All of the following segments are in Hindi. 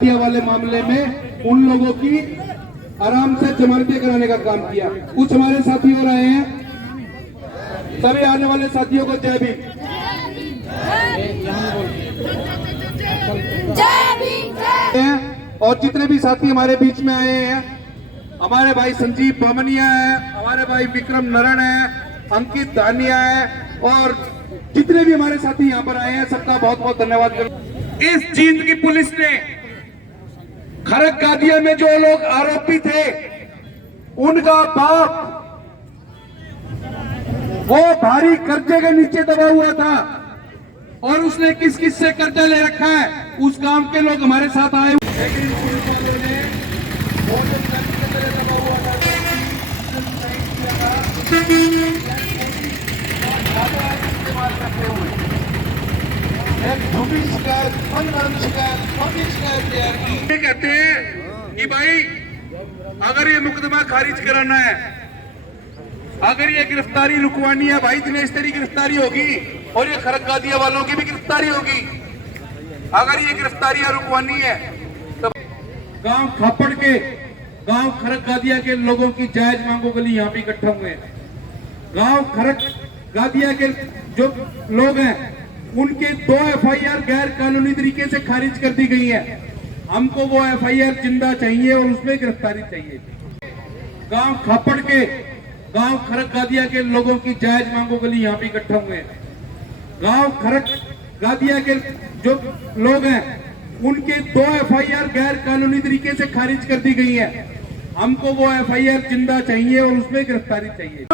वाले मामले में उन लोगों की आराम से जमानतें कराने का काम किया। कुछ हमारे साथी और आए हैं, सभी आने वाले साथियों को जय भीम। और जितने भी साथी हमारे बीच में आए हैं, हमारे भाई संजीव बामनिया है, हमारे भाई विक्रम नरण है, अंकित दानिया है, और जितने भी हमारे साथी यहाँ पर आए हैं सबका बहुत बहुत धन्यवाद। इस जींद की पुलिस ने खरक गादिया में जो लोग आरोपी थे, उनका बाप वो भारी कर्जे के नीचे दबा हुआ था और उसने किस किस से कर्जा ले रखा है, उस गांव के लोग हमारे साथ आए हुए। लेकिन पुलिस वालों ने दबा हुआ था, इस्तेमाल करते हुए ये कहते हैं कि भाई अगर ये मुकदमा खारिज कराना है, अगर ये गिरफ्तारी रुकवानी है, भाई दिनेश तेरी गिरफ्तारी होगी और ये खरक गादिया वालों की भी गिरफ्तारी होगी। अगर ये गिरफ्तारियां रुकवानी है तो गांव खापड़ के, गांव खरक गादिया के लोगों की जायज मांगों के लिए यहाँ पे इकट्ठा हुए हैं। गांव खरक गादिया के जो लोग हैं उनके 2 एफआईआर गैर कानूनी तरीके से खारिज कर दी गई है। हमको वो एफआईआर जिंदा चाहिए और उसमें गिरफ्तारी चाहिए। गांव खापड़ के, गांव खरक गादिया के लोगों की जायज मांगों के लिए यहाँ पे इकट्ठा हुए हैं। गांव खरक गादिया के जो लोग हैं उनके 2 एफआईआर गैर कानूनी तरीके से खारिज कर दी गई है। हमको वो एफआईआर जिंदा चाहिए और उसमें गिरफ्तारी चाहिए।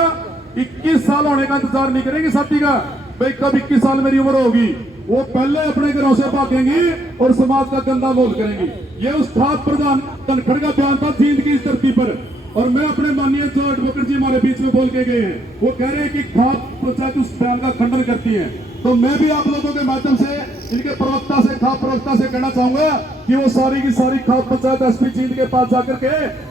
21 साल होने का इंतजार नहीं करेंगे साथी का, भाई कब 21 साल मेरी उम्र होगी, वो पहले अपने घरों से भागेंगी और समाज का गंदा बोल करेंगी। ये उस खाप प्रधान धनखड़ का बयान था जींद की इस धरती पर, और मैं अपने माननीय जो एडवोकेट जी हमारे बीच में बोल के गए हैं, वो कह रहे हैं कि खाप पंचायत उस बयान का खंडन करती है। तो मैं भी आप लोगों के माध्यम से इनके प्रवक्ता से, खाप प्रवक्ता से कहना चाहूंगा कि वो सारी की सारी खाप पंचायत एसपी जींद के पास जाकर के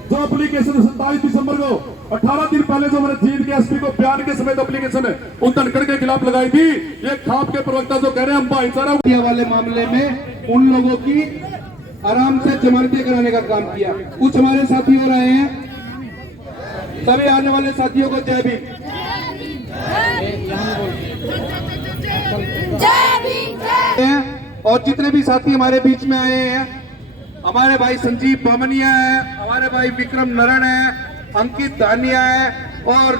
जो एप्लीकेशन 27 दिसंबर को 18 दिन पहले जो मैंने जींद के एसपी को बयान के समेत एप्लीकेशन उन धनखड़ के खिलाफ लगाई थी, ये खाप के प्रवक्ता जो कह रहे हैं हम भाईचारा वाले मामले में उन लोगों की आराम से जमानतें कराने का काम किया। कुछ हमारे साथी और आए हैं, सभी आने वाले साथियों को जय भीम। और जितने भी साथी हमारे बीच में आए हैं, हमारे भाई संजीव बामनिया है, हमारे भाई विक्रम नरण है, अंकित दानिया है, और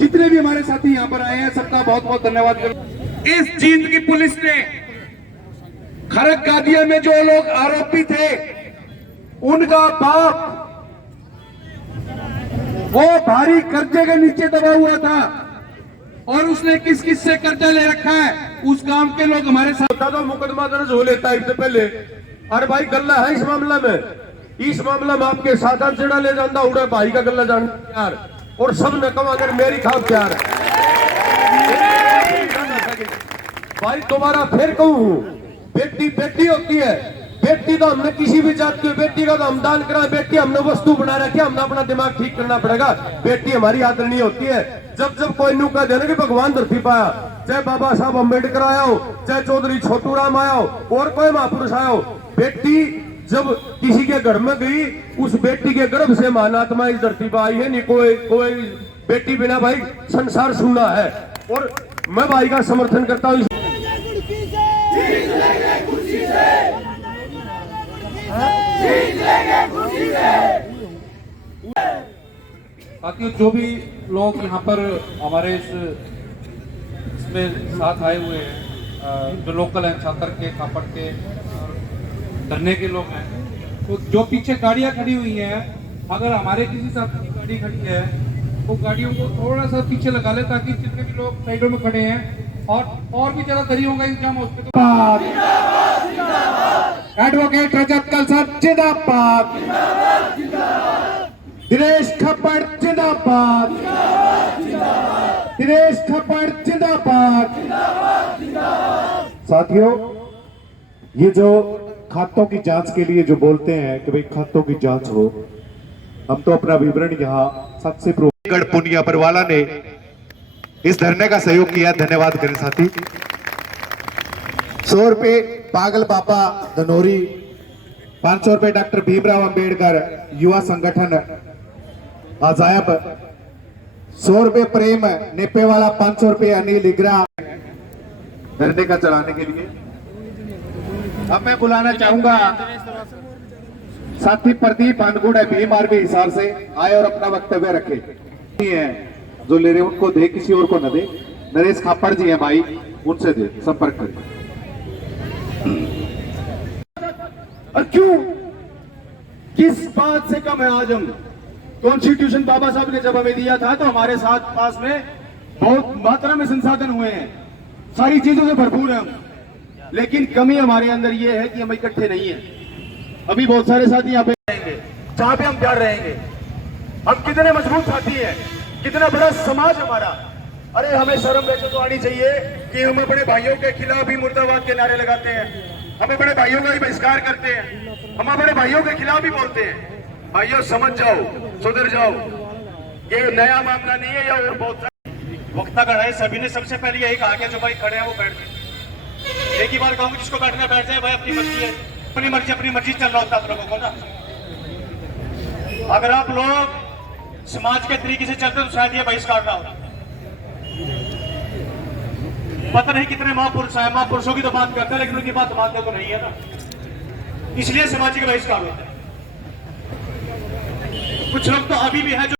जितने भी हमारे साथी यहाँ पर आए हैं सबका बहुत बहुत धन्यवाद। इस जींद की पुलिस ने खरक गादिया में जो लोग आरोपी थे, उनका बाप वो भारी कर्जे के नीचे दबा हुआ था और उसने किस किस से कर्जा ले रखा है, उस गांव के लोग हमारे साथ। तो मुकदमा दर्ज हो लेता है इससे पहले, अरे भाई गल्ला है इस मामला में, इस मामला में आपके साथ चढ़ा ले जाता उड़े भाई का गल्ला जान यार, और सब ने कहा अगर मेरी खाप प्यार भाई दोबारा फिर कहूं, बेटी बेटी होती है, बेटी तो हमने किसी भी जात की बेटी का तो हम दान करा, बेटी हमने वस्तु बना रखी है, हमने अपना दिमाग ठीक करना पड़ेगा। बेटी हमारी आदरणीय होती है। जब जब कोई न्यू कह देना कि भगवान धरती पाया, चाहे बाबा साहब अम्बेडकर आया हो, चाहे चौधरी छोटू राम आया हो, और कोई महापुरुष आया हो, बेटी जब किसी के घर में गई, उस बेटी के गर्भ से महानात्मा इस धरती पर आई है। नहीं कोई बेटी बिना भाई संसार सुना है, और मैं भाई का समर्थन करता हूँ। बाकी जो भी लोग यहाँ पर हमारे इसमें साथ आए हुए हैं, जो लोकल हैं, छात्र के, खापड़ के, धरने के लोग हैं, तो जो पीछे गाड़ियाँ खड़ी हुई हैं, अगर हमारे किसी साथी की गाड़ी खड़ी है तो गाड़ियों को थोड़ा सा पीछे लगा ले, ताकि जितने भी लोग साइडों में खड़े हैं और भी ज्यादा दरियों का इंतजाम हो सके। एडवोकेट रजत कलसर जिंदाबाद, दिनेश खप्पड़ जिंदाबाद, दिनेश खप्पड़ जिंदाबाद। साथियों, ये जो खातों की जांच के लिए जो बोलते हैं कि भाई खातों की जांच हो, हम तो अपना विवरण यहाँ सबसे गढ़ पुनिया परवाला ने इस धरने का सहयोग किया, धन्यवाद करें साथी। 100 रुपए पागल बाबा धनोरी ₹500 डॉक्टर भीमराव अंबेडकर युवा संगठन अजायब, ₹100 प्रेम नेपेवाला, ₹500 अनिल इग्रा धरने का चलाने के लिए। अब मैं बुलाना चाहूंगा साथी प्रदीप अनगुड़ है भीमआरबी हिसार से, आए और अपना वक्तव्य रखे। है जो ले रहे उनको दे, किसी और को न दे। नरेश खापड़ जी हैं भाई, उनसे दे, संपर्क करें। और क्यों, किस बात से कम है आज हम? कॉन्स्टिट्यूशन बाबा साहब ने जब हमें दिया था तो हमारे साथ पास में बहुत मात्रा में संसाधन हुए हैं, सारी चीजों से भरपूर है हम, लेकिन कमी हमारे अंदर ये है कि हम इकट्ठे नहीं है। अभी बहुत सारे साथी यहाँ पे रहेंगे, जहां पे हम प्यार रहेंगे। हम कितने मजबूत साथी हैं, कितना बड़ा समाज हमारा। अरे हमें शर्म वैसे तो आनी चाहिए कि हम अपने भाइयों के खिलाफ भी मुर्दाबाद के नारे लगाते हैं, हम अपने भाइयों का ही बहिष्कार करते हैं, हम अपने भाइयों के खिलाफ भी बोलते हैं। भाइयों समझ जाओ, सुधर जाओ, ये नया मामला नहीं है। या और बहुत वक्ता खड़ा है, सभी ने सबसे पहले यही कहा कि जो भाई खड़े हैं वो बैठ जाए। एक ही बार कहूंगा, जिसको बैठना बैठ जाए भाई, अपनी मर्जी है, अपनी मर्जी चल रहा होता आप लोगों को ना। अगर आप लोग समाज के तरीके से चलते तो शायद ये बहिष्कार ना होता। पता नहीं कितने महापुरुष हैं, महापुरुषों की तो बात करते हैं लेकिन उनकी बात मानते तो नहीं है ना, इसलिए सामाजिक बहिष्कार होता है। कुछ लोग तो अभी भी है जो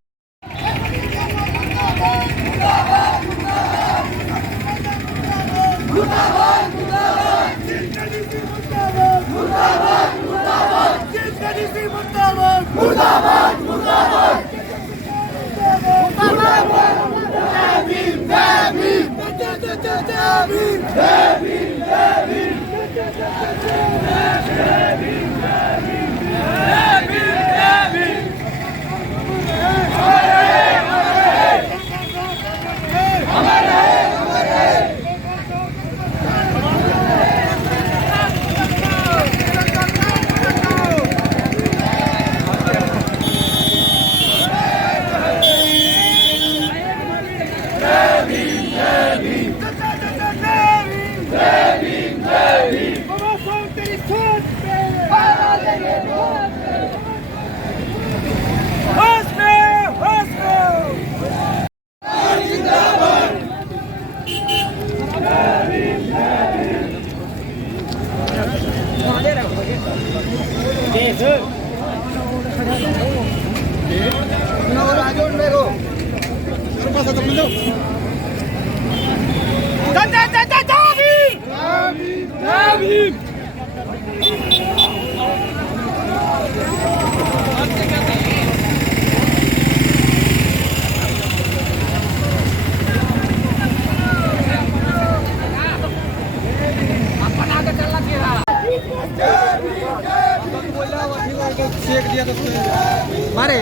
मारे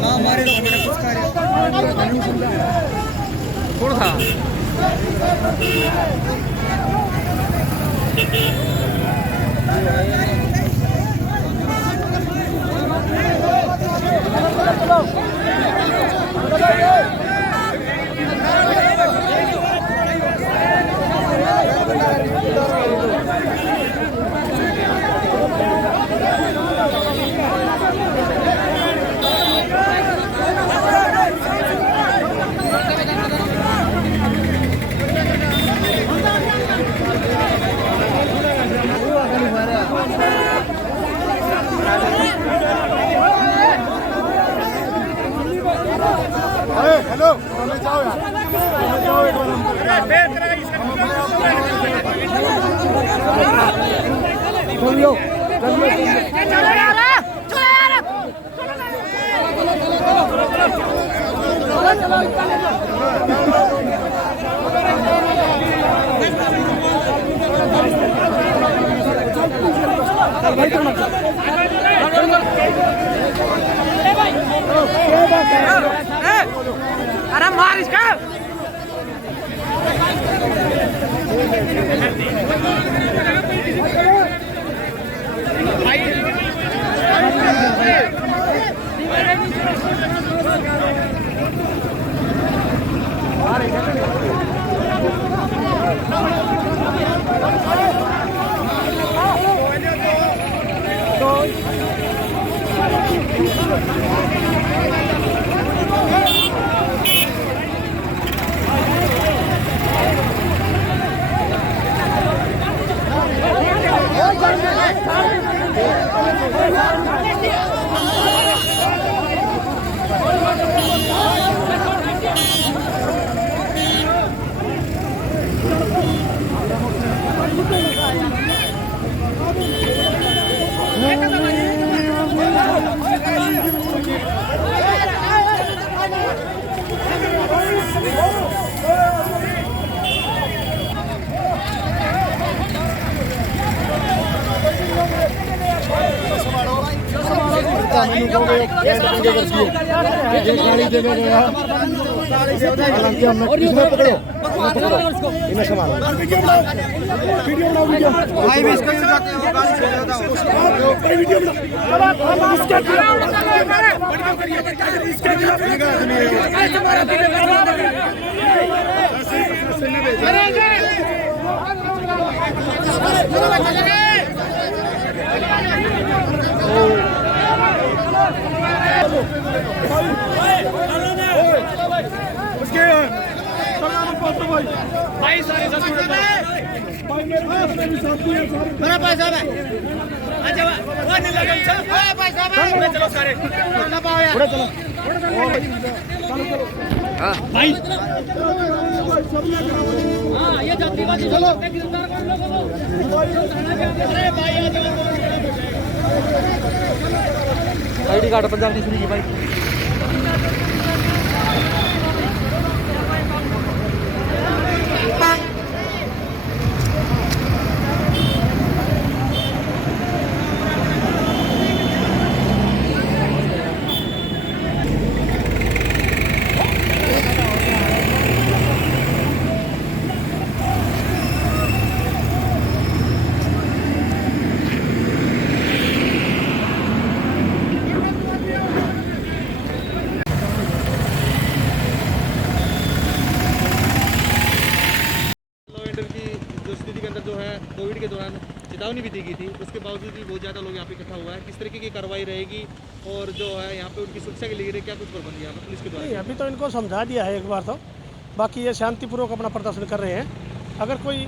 ना मारे तो मेरा कुछ कार्य थोड़ा था। अरे मार इसका आईडी कार्ड पंजाब नेशनल की भाई कोविड के दौरान चेतावनी भी दी गई थी, उसके बावजूद भी बहुत ज़्यादा लोग यहाँ पे इकट्ठा हुआ है। किस तरीके की कार्रवाई रहेगी और जो है यहाँ पे उनकी सुरक्षा के लिए क्या कुछ प्रबंध यहाँ पे पुलिस के द्वारा? नहीं, अभी तो इनको समझा दिया है एक बार तो, बाकी ये शांतिपूर्वक अपना प्रदर्शन कर रहे हैं। अगर कोई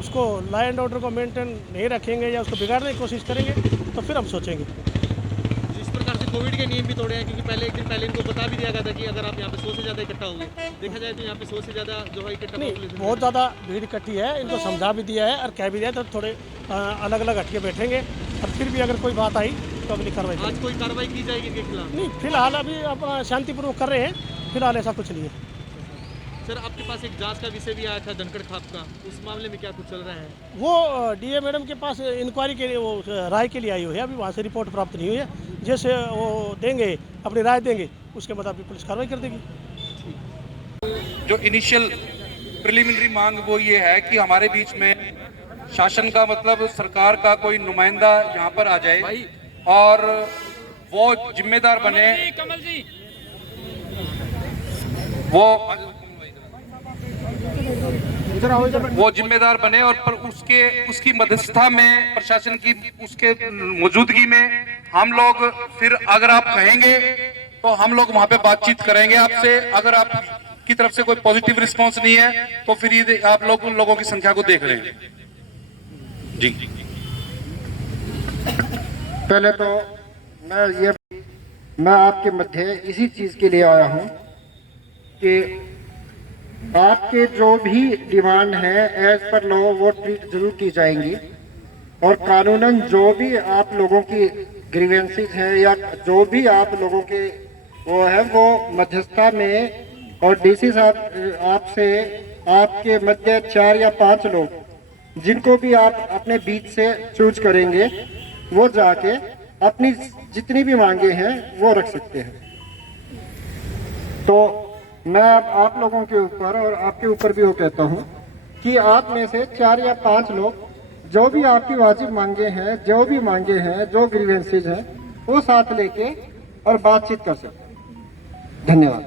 उसको लॉ एंड ऑर्डर को मेंटेन नहीं रखेंगे या उसको बिगाड़ने की कोशिश करेंगे तो फिर हम सोचेंगे। जिस प्रकार से कोविड के नियम भी तोड़े हैं, क्योंकि पहले एक दिन पहले इनको बता भी दिया गया था कि अगर आप यहाँ पे 100 से ज़्यादा इकट्ठा होंगे, देखा जाए तो यहाँ पे 100 से ज़्यादा जो है इकट्ठा नहीं, बहुत ज़्यादा भीड़ इकट्ठी है, इनको समझा भी दिया है और कह भी दिया है, तो थोड़े अलग अलग हटके बैठेंगे और फिर भी अगर कोई बात आई तो अगली कार्रवाई। आज कोई कार्रवाई की जाएगी इनके खिलाफ? नहीं, फिलहाल अभी अपना शांतिपूर्वक कर रहे हैं, फिलहाल ऐसा कुछ नहीं है। सर, आपके पास एक जांच का विषय भी आया था धनखड़ खाप का, उस मामले में क्या कुछ चल रहा है? वो डीए मैडम के पास इंक्वायरी के लिए, वो राय के लिए आई हुई है, अभी वहाँ से रिपोर्ट प्राप्त नहीं हुई है। जैसे वो देंगे, अपनी राय देंगे, उसके मुताबिक पुलिस कार्रवाई कर देगी। जो इनिशियल प्रिलिमिनरी मांग वो ये है कि हमारे बीच में शासन का मतलब सरकार का कोई नुमाइंदा यहाँ पर आ जाए और वो जिम्मेदार बने, वो जिम्मेदार बने और पर उसकी मध्यस्थता में प्रशासन की उसके मौजूदगी में हम लोग फिर अगर आप कहेंगे तो हम लोग वहां पे बातचीत करेंगे आपसे। अगर आप की तरफ से कोई पॉजिटिव रिस्पांस नहीं है तो फिर ये आप लोग उन लोगों की संख्या को देख रहे हैं जी। पहले तो मैं आपके मध्य इसी चीज के लिए आया हूं कि आपके जो भी डिमांड है एज पर लॉ वो ट्रीट जरूर की जाएंगी और कानूनन जो भी आप लोगों की ग्रीवेंसेस हैं या जो भी आप लोगों के वो है वो मध्यस्थता में और डीसी साहब आपसे आपके मध्य 4 या 5 लोग जिनको भी आप अपने बीच से चूज करेंगे वो जाके अपनी जितनी भी मांगे हैं वो रख सकते हैं। तो मैं आप लोगों के ऊपर और आपके ऊपर भी वो कहता हूं कि आप में से 4 या 5 लोग जो भी आपकी वाजिब मांगे हैं, जो भी मांगे हैं, जो ग्रीवेंसेज हैं वो साथ लेके और बातचीत कर सकते हैं। धन्यवाद।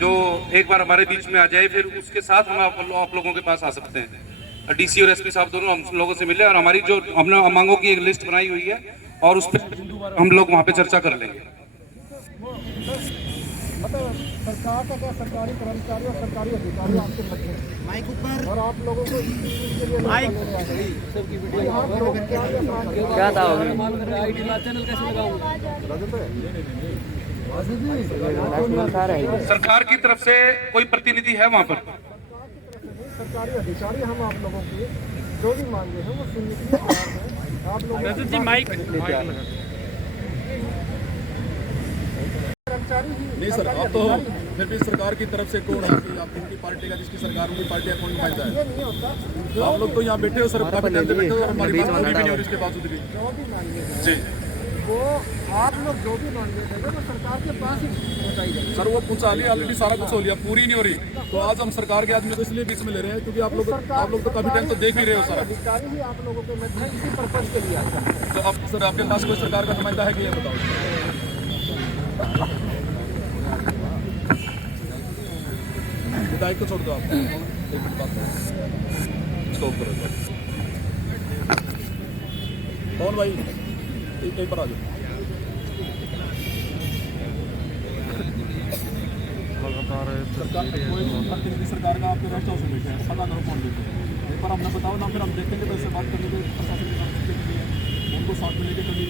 जो एक बार हमारे बीच में आ जाए फिर उसके साथ हम आप लोगों के पास आ सकते हैं। डीसी और एसपी साहब दोनों हम लोगों से मिले और हमारी जो हमने मांगों की एक लिस्ट बनाई हुई है और उस पर हम लोग वहाँ पे चर्चा कर लेंगे। मतलब सरकार का क्या, सरकारी कर्मचारी और सरकारी अधिकारी आपके लगते हैं माइक ऊपर, और आप लोगों को इस चीज के लिए क्या था चैनल कैसे लगाऊंगा? सरकार की तरफ से कोई प्रतिनिधि है वहाँ पर? सरकारी अधिकारी हम आप लोगों की जो भी मांगे हैं वो सुनने के लिए तैयार हैं। आप लोग जी माइक नहीं सर, आप तो फिर भी सरकार की तरफ से कौन है कि आप उनकी पार्टी का, जिसकी सरकार उनकी पार्टी का कौन नुमाइंदा है? नहीं होता, आप लोग तो यहाँ बैठे हो सर, काफी टाइम से बैठे हो, हमारी बात पूरी भी नहीं हो रही इसके बावजूद भी। जो भी मांगे हैं जी वो आप लोग जो भी मांगे थे वो सरकार के पास ही पहुँचाई जाए। सर, वो पहुँचा लिया ऑलरेडी, सारा कुछ हो लिया, पूरी नहीं हो रही। तो आज हम सरकार के आदमी तो इसलिए बीच में ले रहे हैं क्योंकि आप लोग तो काफी टाइम तो देख ही रहे हो सर। अधिकारी ही आप लोगों के मध्य इसी पर्पज के लिए आते हैं। तो अब सर आपके पास कोई सरकार का नुमाइंदा है कि ये बताओ? विधायक को छोड़ दो आप, एक मिनट बात करो, स्टॉप करो। कौन भाई, एक बार आ जाओ। सरकार का आपके रेस्ट हाउस में बैठे हैं, पता करो कौन बैठे हैं, एक बार हमने बताओ ना, फिर हम देखेंगे तो इससे बात करने के प्रशासन की तरफ से उनको साथ में लेके चलिए।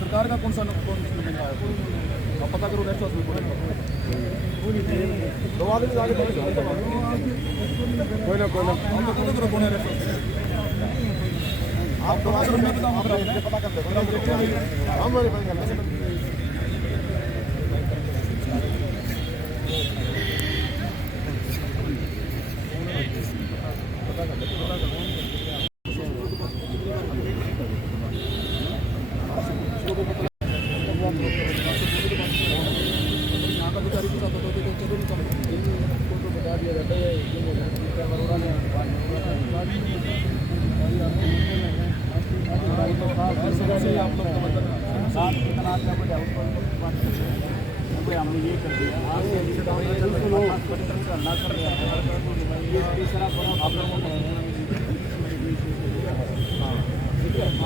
सरकार का कौन नुमाइंदा है, आप पता करो रेस्ट हाउस में कोई ना कौन है रेस्ट हाउस। आप पता कर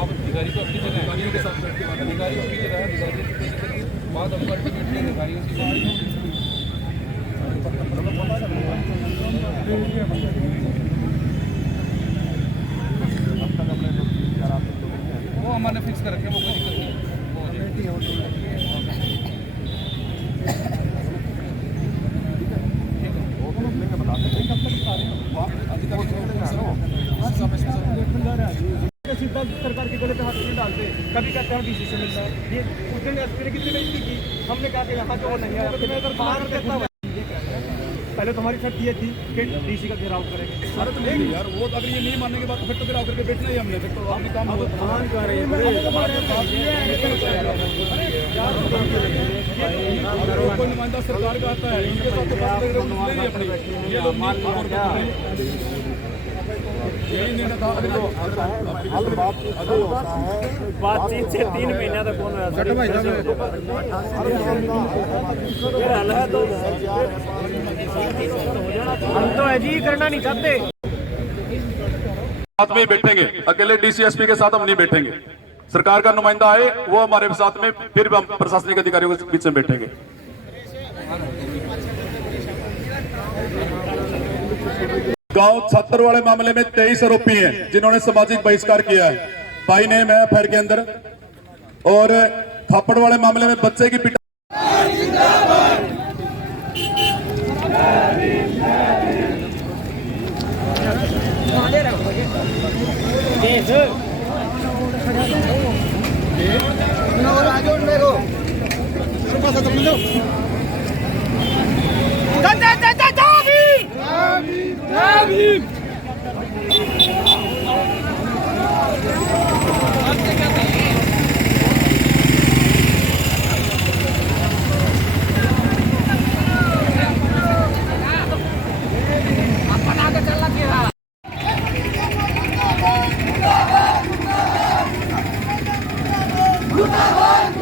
अधिकारी तो अपनी जगह, अधिकारियों के साथ अधिकारी अपनी जगह है, अधिकारियों की बात अल्टीमेटली अधिकारियों से वो हमारे फिक्स कर रखे, वो कोई दिक्कत नहीं सिद्धांत सरकार के गले पे हाथ नहीं डालते, कभी कहते हैं डीसी से मिलना है। ये उसने कितनी बेइज्जती की, हमने कहा कि यहाँ जो नहीं है पहले तो हमारी शर्त ये थी कि डीसी का घेराव करेंगे। अरे तो नहीं यार, वो अगर ये नहीं मानने के बाद फिर तो घेराव करके बैठना ही हमने, फिर तो अपनी काम कर रहे हैं। कोई नुमाइंदा सरकार का आता है, इनके साथ तो बात कर रहे हैं अपनी, ये लोग बातचीत से 3 महीना तक कौन हम तो अजी करना नहीं चाहते। साथ में ही बैठेंगे, अकेले डीसीएसपी के साथ हम नहीं बैठेंगे। सरकार का नुमाइंदा आए वो हमारे साथ में, फिर भी हम प्रशासनिक अधिकारियों के बीच में बैठेंगे। गांव छत्तर वाले मामले में 23 आरोपी हैं जिन्होंने सामाजिक बहिष्कार किया है, भाई नेम है एफआईआर के अंदर। और थापड़ वाले मामले में बच्चे की पिटाई मुर्दाबाद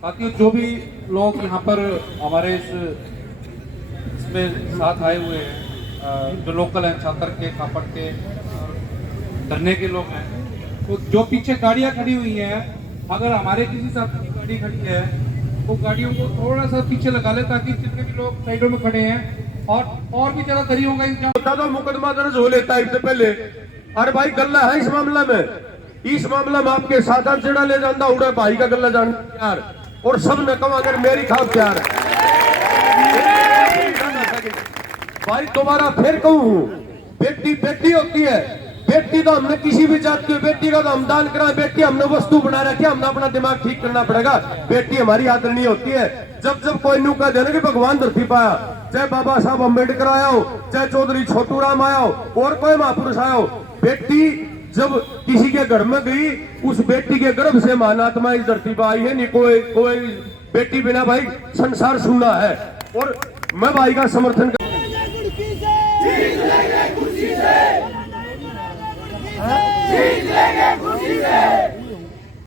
साथियों, जो भी लोग यहाँ पर हमारे इसमें साथ आए हुए हैं, जो लोकल हैं, छात्र के, कापड़ के, और धरने के लोग हैं, तो जो पीछे गाड़ियाँ खड़ी हुई हैं, अगर हमारे किसी साथी की गाड़ी खड़ी है तो गाड़ियों को थोड़ा सा पीछे लगा ले, ताकि जितने भी लोग साइडों में खड़े हैं और भी ज्यादा दरियों का इंतजाम होता तो मुकदमा दर्ज हो लेता है इससे पहले। अरे भाई गल्ला है इस मामला में, इस मामला में आपके साथ चढ़ा ले जाता उड़ा भाई का गल्ला जान यार, और सब ने कहा अगर मेरी खास प्यार भाई दोबारा फिर कहूँ, बेटी बेटी होती है, बेटी तो हमने किसी भी जात की बेटी का तो हम दान करा, बेटी हमने वस्तु बना रखी है, हमने अपना दिमाग ठीक करना पड़ेगा। बेटी हमारी आदरणीय होती है। जब जब कोई न्यू कह देना कि भगवान धरती पाया, चाहे बाबा साहब अम्बेडकर आया हो, चाहे चौधरी छोटू राम आया हो, और कोई महापुरुष आया हो, बेटी जब किसी के घर में गई, उस बेटी के गर्भ से महानात्मा इस धरती पर आई है। नहीं कोई बेटी बिना भाई संसार सुना है, और मैं भाई का समर्थन जीत लेंगे खुशी से।